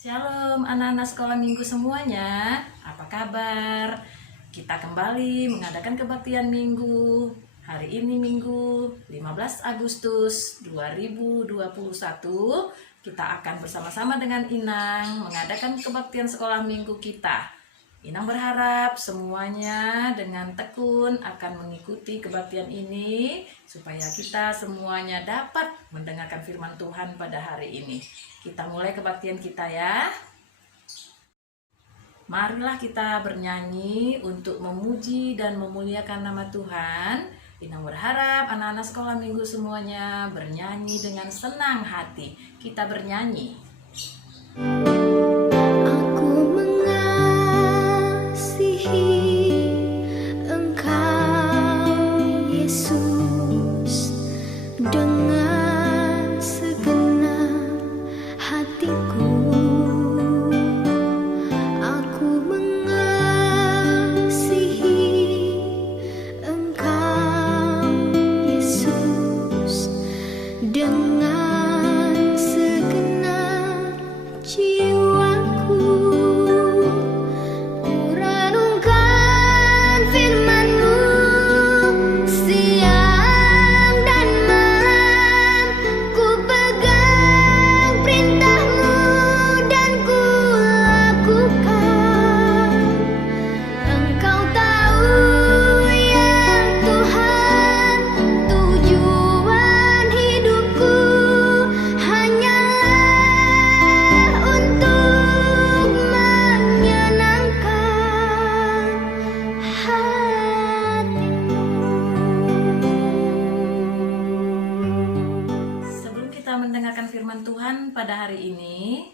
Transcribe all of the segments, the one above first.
Shalom anak-anak sekolah minggu semuanya, apa kabar? Kita kembali mengadakan kebaktian minggu. Hari ini minggu 15 Agustus 2021, kita akan bersama-sama dengan Inang mengadakan kebaktian sekolah minggu kita. Inang berharap semuanya dengan tekun akan mengikuti kebaktian ini supaya kita semuanya dapat mendengarkan firman Tuhan pada hari ini. Kita mulai kebaktian kita ya. Marilah kita bernyanyi untuk memuji dan memuliakan nama Tuhan. Inang berharap anak-anak sekolah minggu semuanya bernyanyi dengan senang hati. Kita bernyanyi. Mendengarkan firman Tuhan pada hari ini,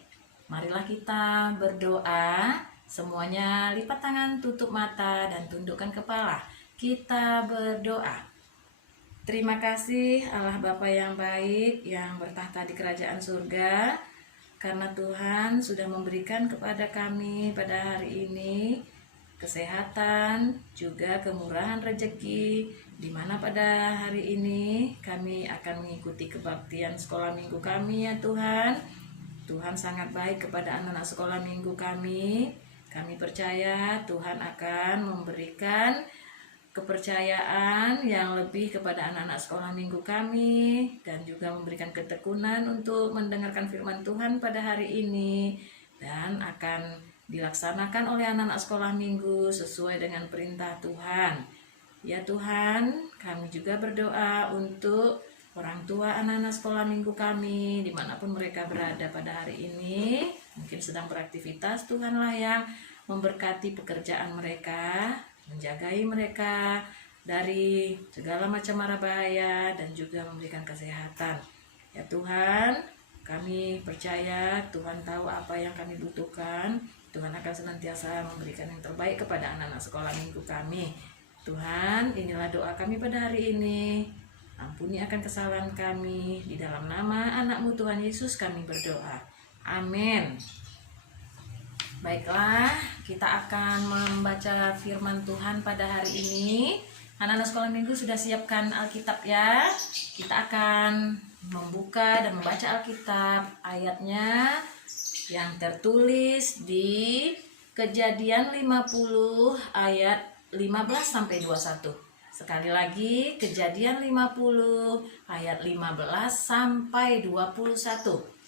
marilah kita berdoa. Semuanya lipat tangan, tutup mata, dan tundukkan kepala. Kita berdoa. Terima kasih Allah Bapa yang baik yang bertahta di kerajaan surga, karena Tuhan sudah memberikan kepada kami pada hari ini kesehatan, juga kemurahan rezeki, di mana pada hari ini kami akan mengikuti kebaktian sekolah minggu kami ya Tuhan. Tuhan sangat baik kepada anak-anak sekolah minggu kami. Kami percaya Tuhan akan memberikan kepercayaan yang lebih kepada anak-anak sekolah minggu kami, dan juga memberikan ketekunan untuk mendengarkan firman Tuhan pada hari ini, dan akan dilaksanakan oleh anak-anak sekolah minggu sesuai dengan perintah Tuhan. Ya Tuhan, kami juga berdoa untuk orang tua anak-anak sekolah minggu kami, dimanapun mereka berada pada hari ini, mungkin sedang beraktivitas. Tuhanlah yang memberkati pekerjaan mereka, menjagai mereka dari segala macam mara bahaya, dan juga memberikan kesehatan. Ya Tuhan, kami percaya Tuhan tahu apa yang kami butuhkan. Tuhan akan senantiasa memberikan yang terbaik kepada anak-anak sekolah minggu kami. Tuhan, inilah doa kami pada hari ini. Ampuni akan kesalahan kami. Di dalam nama anak-Mu Tuhan Yesus kami berdoa. Amin. Baiklah, kita akan membaca firman Tuhan pada hari ini. Anak-anak sekolah minggu sudah siapkan Alkitab ya. Kita akan membuka dan membaca Alkitab. Ayatnya yang tertulis di Kejadian 50 ayat 15-21. Sekali lagi, Kejadian 50 ayat 15-21.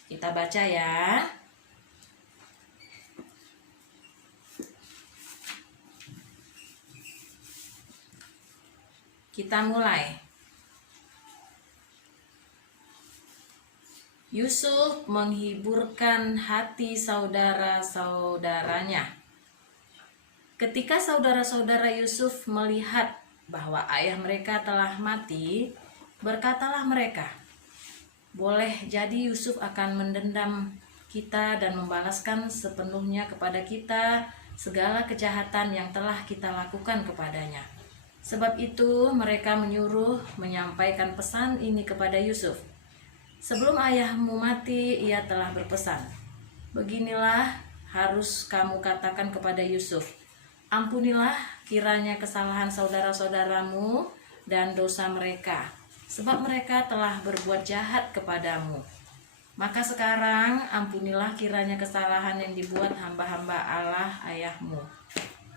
Kita baca ya. Kita mulai. Yusuf menghiburkan hati saudara-saudaranya. Ketika saudara-saudara Yusuf melihat bahwa ayah mereka telah mati, berkatalah mereka, "Boleh jadi Yusuf akan mendendam kita dan membalaskan sepenuhnya kepada kita segala kejahatan yang telah kita lakukan kepadanya." Sebab itu mereka menyuruh menyampaikan pesan ini kepada Yusuf. "Sebelum ayahmu mati, ia telah berpesan, beginilah harus kamu katakan kepada Yusuf, ampunilah kiranya kesalahan saudara-saudaramu dan dosa mereka, sebab mereka telah berbuat jahat kepadamu. Maka sekarang ampunilah kiranya kesalahan yang dibuat hamba-hamba Allah ayahmu.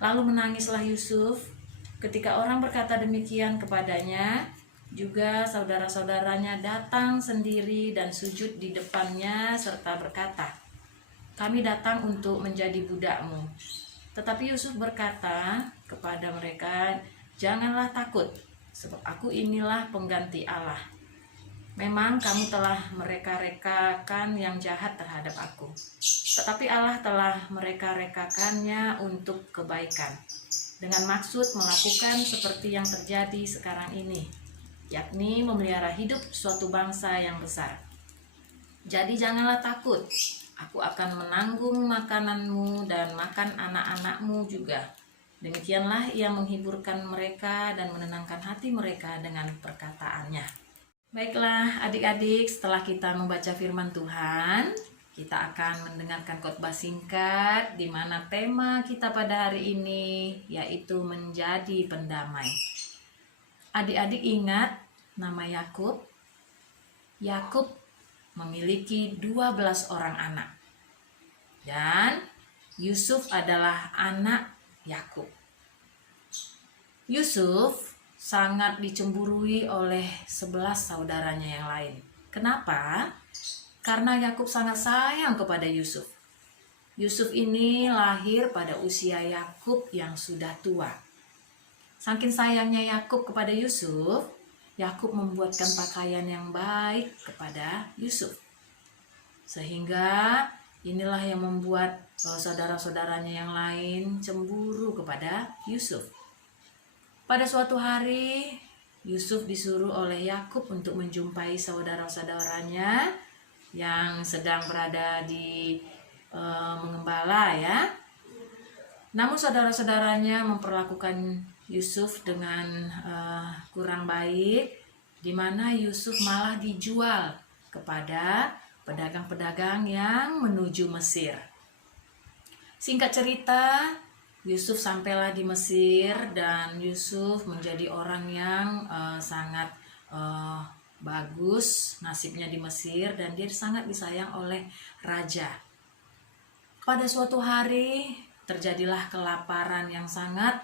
Lalu menangislah Yusuf. Ketika orang berkata demikian kepadanya, juga saudara-saudaranya datang sendiri dan sujud di depannya serta berkata, "Kami datang untuk menjadi budakmu." Tetapi Yusuf berkata kepada mereka, "Janganlah takut, sebab aku inilah pengganti Allah. Memang kamu telah mereka-rekakan yang jahat terhadap aku, tetapi Allah telah mereka-rekakannya untuk kebaikan, dengan maksud melakukan seperti yang terjadi sekarang ini, yakni memelihara hidup suatu bangsa yang besar. Jadi janganlah takut, aku akan menanggung makananmu dan makan anak-anakmu juga." Demikianlah ia menghiburkan mereka dan menenangkan hati mereka dengan perkataannya. Baiklah adik-adik, setelah kita membaca firman Tuhan, kita akan mendengarkan khotbah singkat di mana tema kita pada hari ini yaitu menjadi pendamai. Adik-adik ingat nama Yakub? Yakub memiliki 12 orang anak. Dan Yusuf adalah anak Yakub. Yusuf sangat dicemburui oleh 11 saudaranya yang lain. Kenapa? Karena Yakub sangat sayang kepada Yusuf. Yusuf ini lahir pada usia Yakub yang sudah tua. Saking sayangnya Yakub kepada Yusuf, Yakub membuatkan pakaian yang baik kepada Yusuf. Sehingga inilah yang membuat saudara-saudaranya yang lain cemburu kepada Yusuf. Pada suatu hari, Yusuf disuruh oleh Yakub untuk menjumpai saudara-saudaranya yang sedang berada di mengembala ya. Namun saudara-saudaranya memperlakukan Yusuf dengan kurang baik, di mana Yusuf malah dijual kepada pedagang-pedagang yang menuju Mesir. Singkat cerita, Yusuf sampailah di Mesir dan Yusuf menjadi orang yang sangat bagus nasibnya di Mesir dan dia sangat disayang oleh raja. Pada suatu hari terjadilah kelaparan yang sangat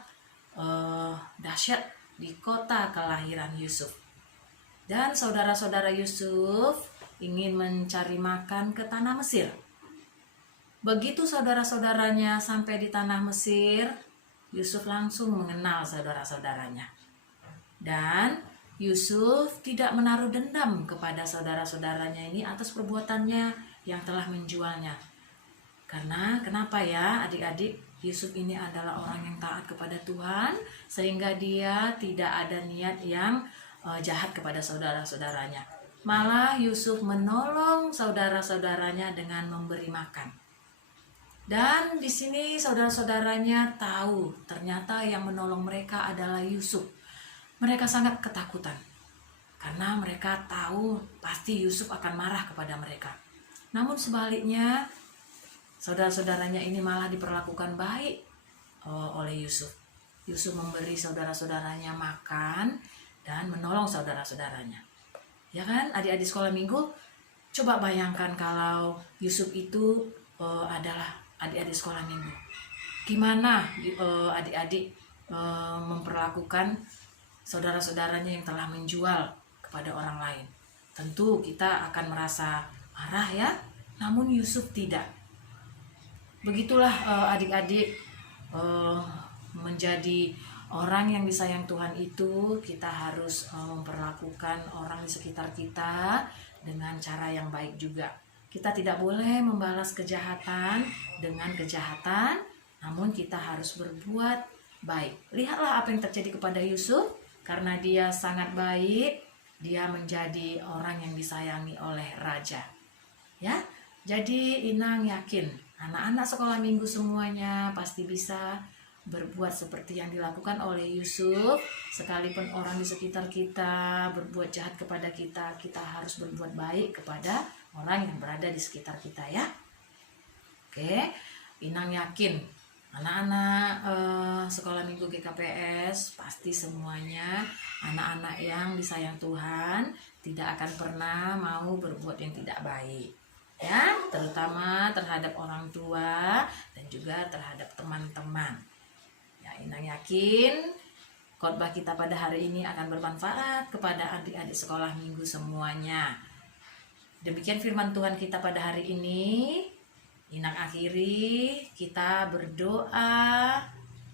dahsyat di kota kelahiran Yusuf. Dan saudara-saudara Yusuf ingin mencari makan ke tanah Mesir. Begitu saudara-saudaranya sampai di tanah Mesir, Yusuf langsung mengenal saudara-saudaranya. Dan Yusuf tidak menaruh dendam kepada saudara-saudaranya ini atas perbuatannya yang telah menjualnya. Karena kenapa ya adik-adik, Yusuf ini adalah orang yang taat kepada Tuhan, sehingga dia tidak ada niat yang jahat kepada saudara-saudaranya. Malah Yusuf menolong saudara-saudaranya dengan memberi makan. Dan di sini saudara-saudaranya tahu ternyata yang menolong mereka adalah Yusuf. Mereka sangat ketakutan karena mereka tahu pasti Yusuf akan marah kepada mereka. Namun sebaliknya saudara-saudaranya ini malah diperlakukan baik oleh Yusuf. Yusuf memberi saudara-saudaranya makan dan menolong saudara-saudaranya. Ya kan adik-adik sekolah minggu, coba bayangkan kalau Yusuf itu adalah adik-adik sekolah minggu. Gimana adik-adik memperlakukan saudara-saudaranya yang telah menjual kepada orang lain? Tentu kita akan merasa marah ya, namun Yusuf tidak. Begitulah adik-adik menjadi orang yang disayang Tuhan itu, kita harus memperlakukan orang di sekitar kita dengan cara yang baik juga. Kita tidak boleh membalas kejahatan dengan kejahatan, namun kita harus berbuat baik. Lihatlah apa yang terjadi kepada Yusuf, karena dia sangat baik, dia menjadi orang yang disayangi oleh raja. Ya, jadi Inang yakin anak-anak sekolah minggu semuanya pasti bisa berbuat seperti yang dilakukan oleh Yusuf. Sekalipun orang di sekitar kita berbuat jahat kepada kita, kita harus berbuat baik kepada orang yang berada di sekitar kita ya. Oke, Inang yakin anak-anak sekolah minggu GKPS pasti semuanya anak-anak yang disayang Tuhan, tidak akan pernah mau berbuat yang tidak baik. ya, terutama terhadap orang tua dan juga terhadap teman-teman. Ya, Inang yakin khotbah kita pada hari ini akan bermanfaat kepada adik-adik sekolah minggu semuanya. Demikian firman Tuhan kita pada hari ini. Inang akhiri, kita berdoa,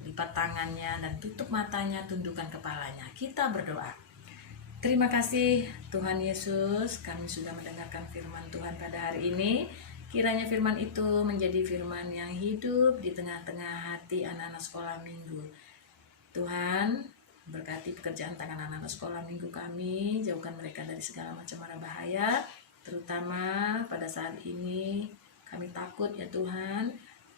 lipat tangannya dan tutup matanya, tundukkan kepalanya. Kita berdoa. Terima kasih Tuhan Yesus, kami sudah mendengarkan firman Tuhan pada hari ini. Kiranya firman itu menjadi firman yang hidup di tengah-tengah hati anak-anak sekolah minggu. Tuhan, berkati pekerjaan tangan anak-anak sekolah minggu kami, jauhkan mereka dari segala macam mara bahaya, terutama pada saat ini kami takut ya Tuhan,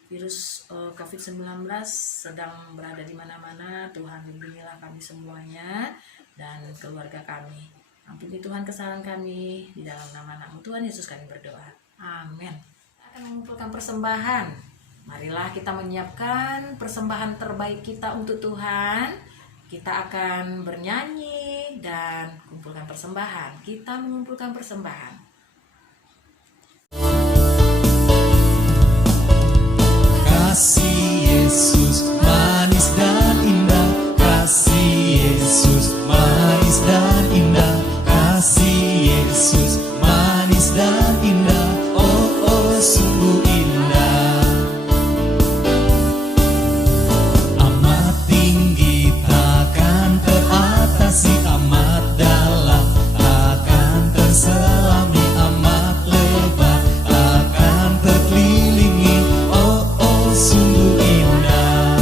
virus COVID-19 sedang berada di mana-mana. Tuhan, lindungilah kami semuanya dan keluarga kami. Ampuni Tuhan kesalahan kami, di dalam nama-Mu Tuhan Yesus kami berdoa. Amin. Akan mengumpulkan persembahan. Marilah kita menyiapkan persembahan terbaik kita untuk Tuhan. Kita akan bernyanyi dan kumpulkan persembahan. Kita mengumpulkan persembahan. Kasih Yesus manis dan indah, kasih Yesus manis dan indah, kasih Yesus manis dan indah, oh oh sungguh indah. Amat tinggi takkan teratasi, amat dalam takkan terselami, amat lebar takkan terkelilingi, oh oh sungguh indah.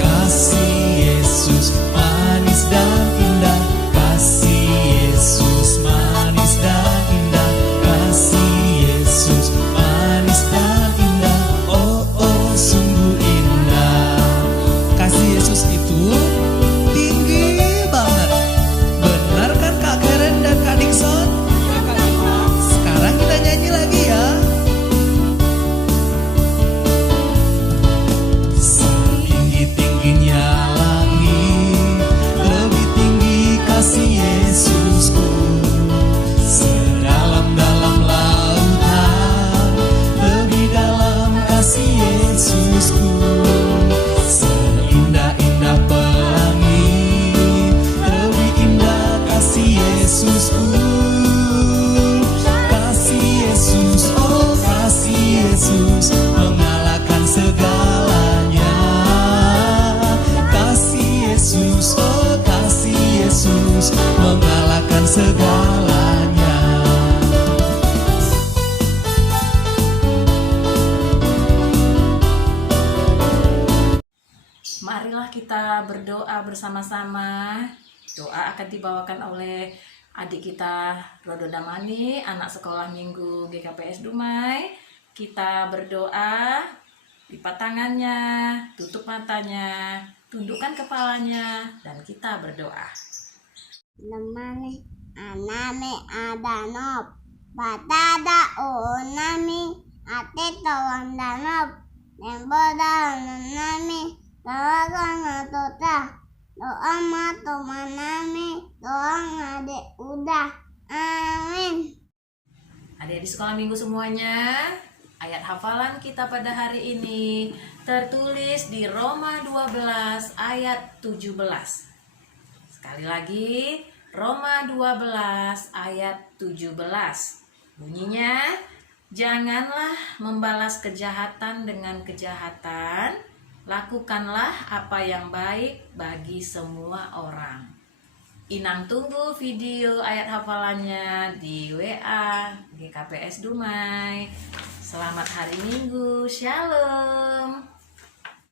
Kasih Yesus manis dan indah, kasih Yesus manis dan indah, kasih Yesus manis dan indah, oh oh sungguh indah. Kasih Yesus itu tinggi banget. Benar kan Kak Karen dan Kak Dixon? Sekarang kita nyanyi lagi ya. Setinggi-tingginya langit, lebih tinggi kasih Yesusku. Sedalam-dalam lautan, lebih dalam kasih Yesusku. Seindah-indah pelangi, lebih indah kasih Yesusku. Kasih Yesus, oh kasih Yesus, mengalahkan segalanya. Kasih Yesus, oh kasih Yesus, mengalahkan segalanya. Marilah kita berdoa bersama-sama. Doa akan dibawakan oleh adik kita Rodo Damani, anak sekolah minggu GKPS Dumai. Kita berdoa, lipat tangannya, tutup matanya, tundukkan kepalanya, dan kita berdoa. Namane aname adanop batada onami ate tawandanop nemboda nami tawagan tota doa mato manami doa ngade udah amin. Adik-adik sekolah minggu semuanya, ayat hafalan kita pada hari ini tertulis di Roma 12 ayat 17. Sekali lagi, Roma 12 ayat 17. Bunyinya, janganlah membalas kejahatan dengan kejahatan, lakukanlah apa yang baik bagi semua orang. Inang tunggu video ayat hafalannya di WA GKPS Dumai. Selamat hari Minggu, Shalom.